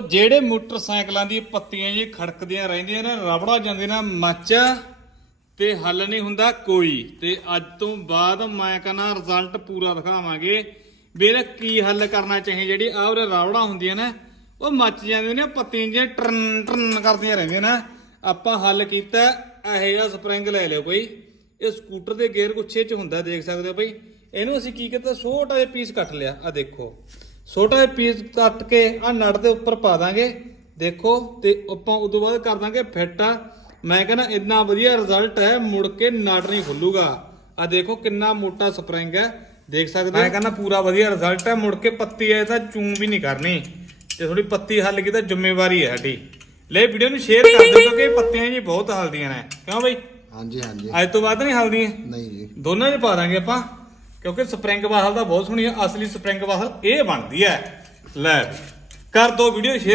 ਜਿਹੜੇ ਮੋਟਰਸਾਈਕਲਾਂ ਦੀ ਪੱਤੀਆਂ ਜੀ ਖੜਕਦੀਆਂ ਰਹਿੰਦੀਆਂ ਨੇ, ਰਬੜਾ ਜਾਂਦੇ ਨਾ ਮੱਚ ਤੇ ਹੱਲ ਨਹੀਂ ਹੁੰਦਾ ਕੋਈ। ਤੇ ਅੱਜ ਤੋਂ ਬਾਅਦ ਮੈਂ ਕਹਿੰਦਾ ਰਿਜ਼ਲਟ ਪੂਰਾ ਦਿਖਾਵਾਂਗੇ ਵੀ ਇਹਦਾ ਕੀ ਹੱਲ ਕਰਨਾ ਚਾਹੀਏ। ਜਿਹੜੀ ਆਹ ਉਰੇ ਰਬੜਾ ਹੁੰਦੀਆਂ ਨੇ ਉਹ ਮੱਚ ਜਾਂਦੀਆਂ ਨੇ, ਪੱਤੀਆਂ ਜਿਹੜੀਆਂ ਟਰਨ ਟਰਨ ਕਰਦੀਆਂ ਰਹਿੰਦੀਆਂ ਨੇ। ਆਪਾਂ ਹੱਲ ਕੀਤਾ ਇਹੋ ਜਿਹਾ ਸਪਰਿੰਗ ਲੈ ਲਿਓ ਬਈ, ਇਹ ਸਕੂਟਰ ਦੇ ਗੇਅਰ ਗੁੱਛੇ 'ਚ ਹੁੰਦਾ, ਦੇਖ ਸਕਦੇ ਹੋ ਬਈ। ਇਹਨੂੰ ਅਸੀਂ ਕੀ ਕੀਤਾ, ਛੋਟਾ ਜਿਹਾ ਪੀਸ ਕੱਟ ਲਿਆ, ਆ ਦੇਖੋ ਛੋਟਾ ਜਿਹਾ ਪੀਸ ਕੱਟ ਕੇ ਆ ਨਟ ਦੇ ਉੱਪਰ ਪਾ ਦਾਂਗੇ, ਦੇਖੋ। ਤੇ ਆਪਾਂ ਉਦੋਂ ਬਾਅਦ ਕਰ ਦਾਂਗੇ ਫਿੱਟ। ਮੈਂ ਕਹਿੰਦਾ ਇੰਨਾ ਵਧੀਆ ਰਿਜ਼ਲਟ ਹੈ, ਮੁੜ ਕੇ ਨਟ ਨਹੀਂ ਖੁੱਲੂਗਾ। ਆ ਦੇਖੋ ਕਿੰਨਾ ਮੋਟਾ ਸਪਰਿੰਗ ਹੈ, ਦੇਖ ਸਕਦੇ ਹੋ। ਮੈਂ ਕਹਿੰਦਾ ਪੂਰਾ ਵਧੀਆ ਰਿਜ਼ਲਟ ਹੈ, ਮੁੜ ਕੇ ਪੱਤੀ ਐ ਤਾਂ ਚੂੰ ਵੀ ਨਹੀਂ ਕਰਨੀ। ਤੇ ਥੋੜੀ ਪੱਤੀ ਹੱਲ ਗਈ ਤਾਂ ਜ਼ਿੰਮੇਵਾਰੀ ਹੈ ਸਾਡੀ। ਲੈ ਵੀਡੀਓ ਨੂੰ ਸ਼ੇਅਰ ਕਰ ਦਿਓ ਕਿਉਂਕਿ ਪੱਤੀਆਂ ਜੀ ਬਹੁਤ ਹਲਦੀਆਂ ਨੇ, ਕਿਉਂ ਬਈ? ਹਾਂਜੀ ਹਾਂਜੀ। ਅੱਜ ਤੋਂ ਬਾਅਦ ਨਹੀਂ ਹਲਦੀਆਂ? ਨਹੀਂ ਜੀ, ਦੋਨਾਂ 'ਚ ਪਾ ਦਾਂਗੇ ਆਪਾਂ, ਕਿਉਂਕਿ ਸਪਰਿੰਗ ਬਾਹਲ ਦਾ ਬਹੁਤ ਸੋਹਣੀ ਹੈ। ਅਸਲੀ ਸਪਰਿੰਗ ਬਾਹਲ ਇਹ ਬਣਦੀ ਹੈ। ਲੈ ਕਰ ਦੋ ਵੀਡੀਓ ਸ਼ੇਅਰ।